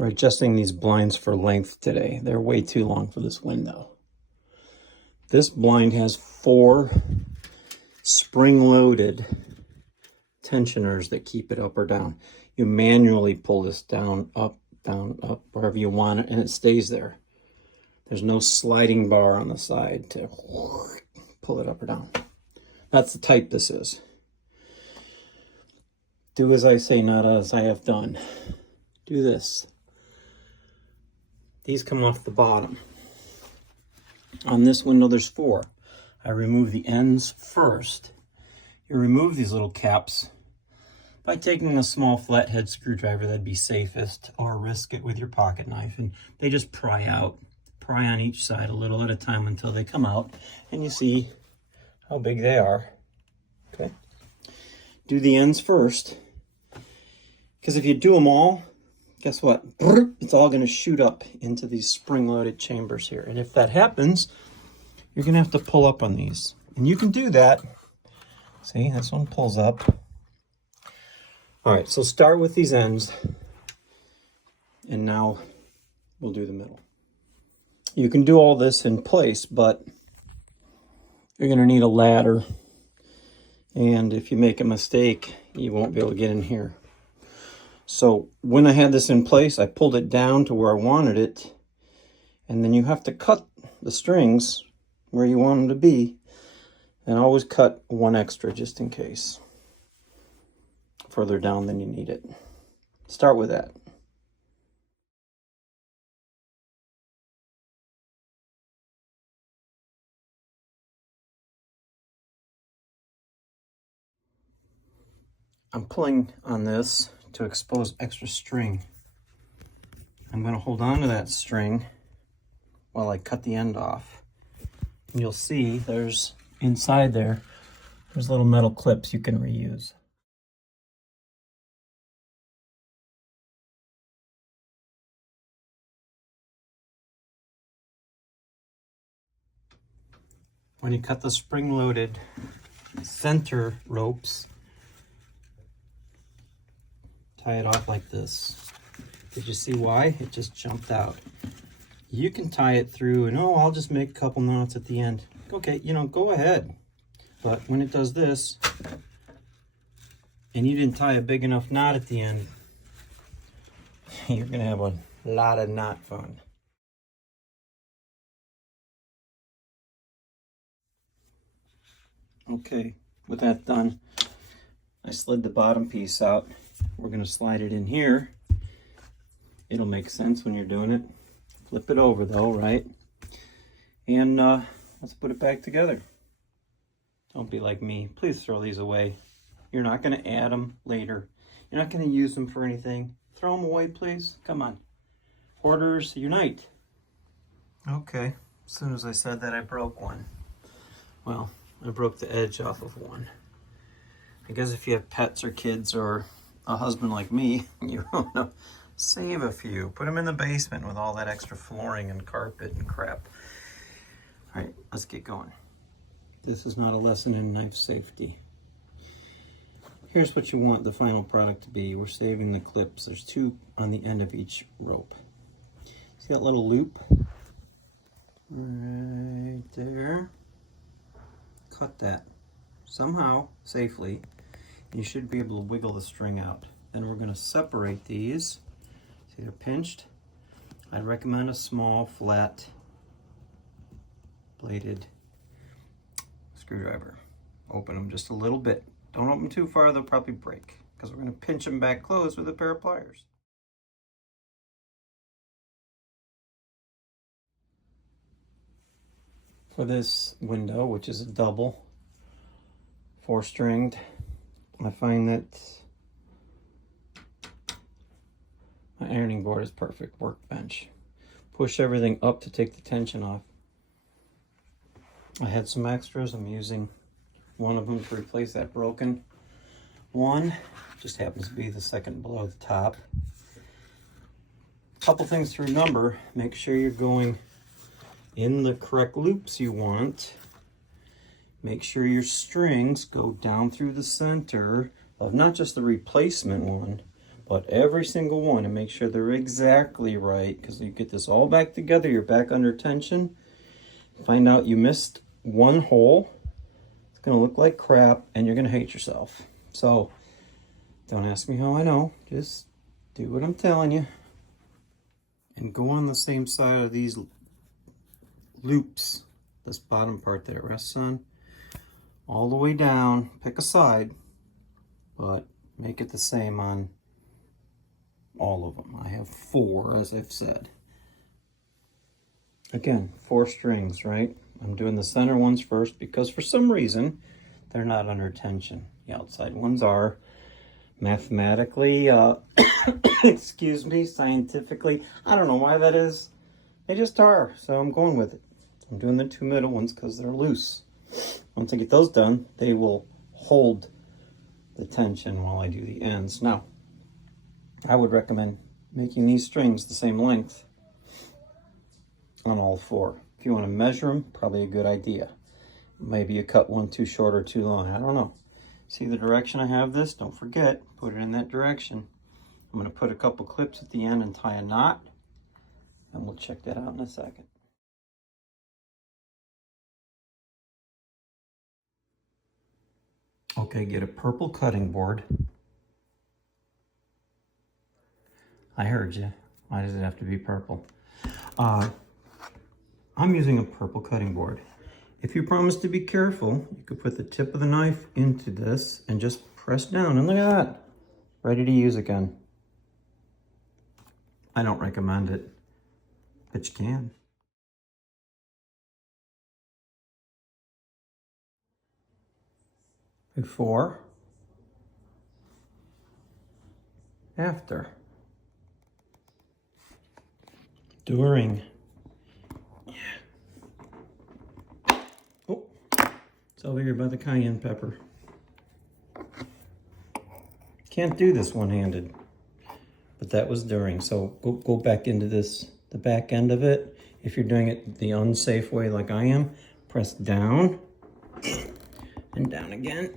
We're adjusting these blinds for length today. They're way too long for this window. This blind has 4 spring-loaded tensioners that keep it up or down. You manually pull this down, up, wherever you want it, and it stays there. There's no sliding bar on the side to pull it up or down. That's the type this is. Do as I say, not as I have done. Do this. These come off the bottom. On this window, there's 4. I remove the ends first. You remove these little caps by taking a small flathead screwdriver. That'd be safest, or risk it with your pocket knife. And they just pry out. Pry on each side a little at a time until they come out. And you see how big they are. Okay. Do the ends first. Because if you do them all, guess what? It's all going to shoot up into these spring-loaded chambers here. And if that happens, you're going to have to pull up on these. And you can do that. See, this one pulls up. All right, so start with these ends. And now we'll do the middle. You can do all this in place, but you're going to need a ladder. And if you make a mistake, you won't be able to get in here. So when I had this in place, I pulled it down to where I wanted it. And then you have to cut the strings where you want them to be. And always cut 1 extra just in case. Further down than you need it. Start with that. I'm pulling on this to expose extra string. I'm going to hold on to that string while I cut the end off. And you'll see there's inside there's little metal clips you can reuse. When you cut the spring-loaded center ropes, tie it off like this. Did you see why? It just jumped out. You can tie it through and, oh, I'll just make a couple knots at the end. Okay, go ahead. But when it does this, and you didn't tie a big enough knot at the end, you're going to have a lot of knot fun. Okay, with that done, I slid the bottom piece out. We're going to slide it in here. It'll make sense when you're doing it. Flip it over though, right? And let's put it back together. Don't be like me. Please throw these away. You're not going to add them later. You're not going to use them for anything. Throw them away, please. Come on. Hoarders unite. Okay. As soon as I said that, I broke one. Well, I broke the edge off of one. I guess if you have pets or kids or a husband like me, you want to save a few. Put them in the basement with all that extra flooring and carpet and crap. All right, let's get going. This is not a lesson in knife safety. Here's what you want the final product to be. We're saving the clips. There's 2 on the end of each rope. See that little loop? Right there. Cut that somehow safely. You should be able to wiggle the string out. Then we're going to separate these. See, they're pinched. I'd recommend a small, flat, bladed screwdriver. Open them just a little bit. Don't open them too far, they'll probably break, because we're going to pinch them back closed with a pair of pliers. For this window, which is a double, 4-stringed, I find that my ironing board is perfect workbench. Push everything up to take the tension off. I had some extras. I'm using one of them to replace that broken one. Just happens to be the second below the top. Couple things to remember. Make sure you're going in the correct loops you want. Make sure your strings go down through the center of not just the replacement one, but every single one, and make sure they're exactly right, because you get this all back together, you're back under tension. Find out you missed one hole, it's going to look like crap, and you're going to hate yourself. So don't ask me how I know, just do what I'm telling you. And go on the same side of these loops, this bottom part that it rests on, all the way down. Pick a side, but make it the same on all of them. I have 4, as I've said. Again, 4 strings, right? I'm doing the center ones first because for some reason they're not under tension. The outside ones are. Mathematically, excuse me, scientifically, I don't know why that is. They just are, so I'm going with it. I'm doing the 2 middle ones because they're loose. Once I get those done, they will hold the tension while I do the ends. Now, I would recommend making these strings the same length on all 4. If you want to measure them, probably a good idea. Maybe you cut one too short or too long, I don't know. See the direction I have this? Don't forget, put it in that direction. I'm going to put a couple clips at the end and tie a knot, and we'll check that out in a second. Okay, get a purple cutting board. I heard you. Why does it have to be purple? I'm using a purple cutting board. If you promise to be careful, you could put the tip of the knife into this and just press down, and look at that. Ready to use again. I don't recommend it, but you can. Before, after, during. Yeah. Oh, it's over here by the cayenne pepper. Can't do this one-handed, but that was during. So go back into this, the back end of it. If you're doing it the unsafe way like I am, press down and down again.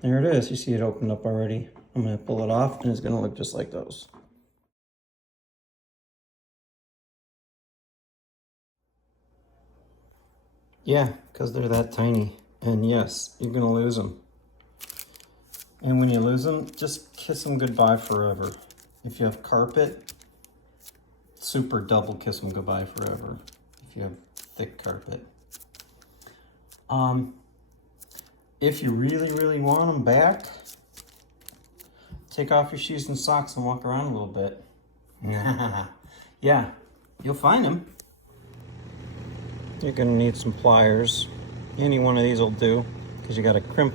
There it is. You see it opened up already. I'm going to pull it off and it's going to look just like those. Yeah, because they're that tiny. And yes, you're going to lose them. And when you lose them, just kiss them goodbye forever. If you have carpet, super double kiss them goodbye forever. If you have thick carpet. If you really, really want them back, take off your shoes and socks and walk around a little bit. Yeah, you'll find them. You're gonna need some pliers. Any one of these will do, because you gotta crimp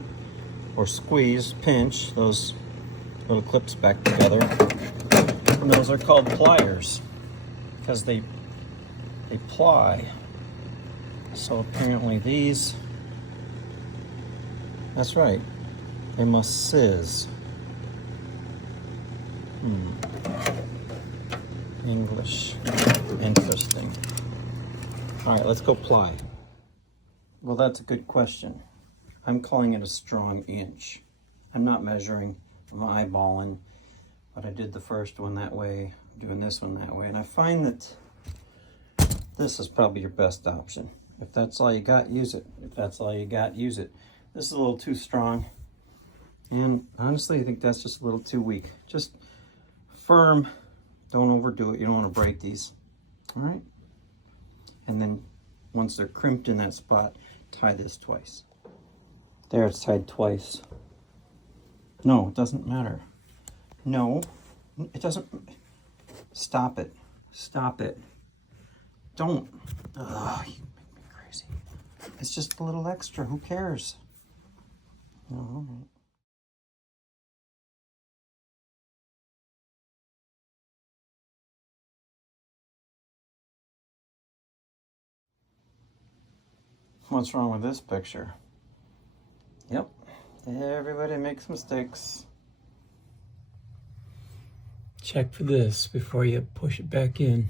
or squeeze, pinch those little clips back together. And those are called pliers, because they ply. So apparently these, that's right, they must sizz. English, interesting. All right, let's go ply. Well, that's a good question. I'm calling it a strong inch. I'm not measuring, I'm eyeballing, but I did the first one that way, I'm doing this one that way, and I find that this is probably your best option. If that's all you got, use it. If that's all you got, use it. This is a little too strong, and honestly, I think that's just a little too weak. Just firm, don't overdo it. You don't want to break these, all right? And then once they're crimped in that spot, tie this twice. There, it's tied twice. No, it doesn't matter. No, it doesn't. Stop it. Stop it. Don't. Ugh, you make me crazy. It's just a little extra. Who cares? All right. What's wrong with this picture? Yep. Everybody makes mistakes. Check for this before you push it back in.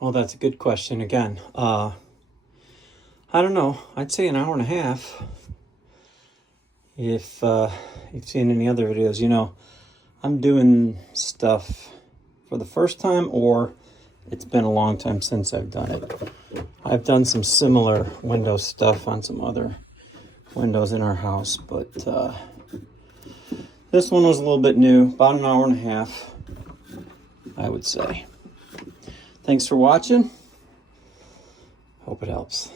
Well, that's a good question again. I don't know. I'd say an hour and a half. if you've seen any other videos, you know, I'm doing stuff for the first time, or it's been a long time since I've done it. I've done some similar window stuff on some other windows in our house, but this one was a little bit new, about an hour and a half, I would say. Thanks for watching. Hope it helps.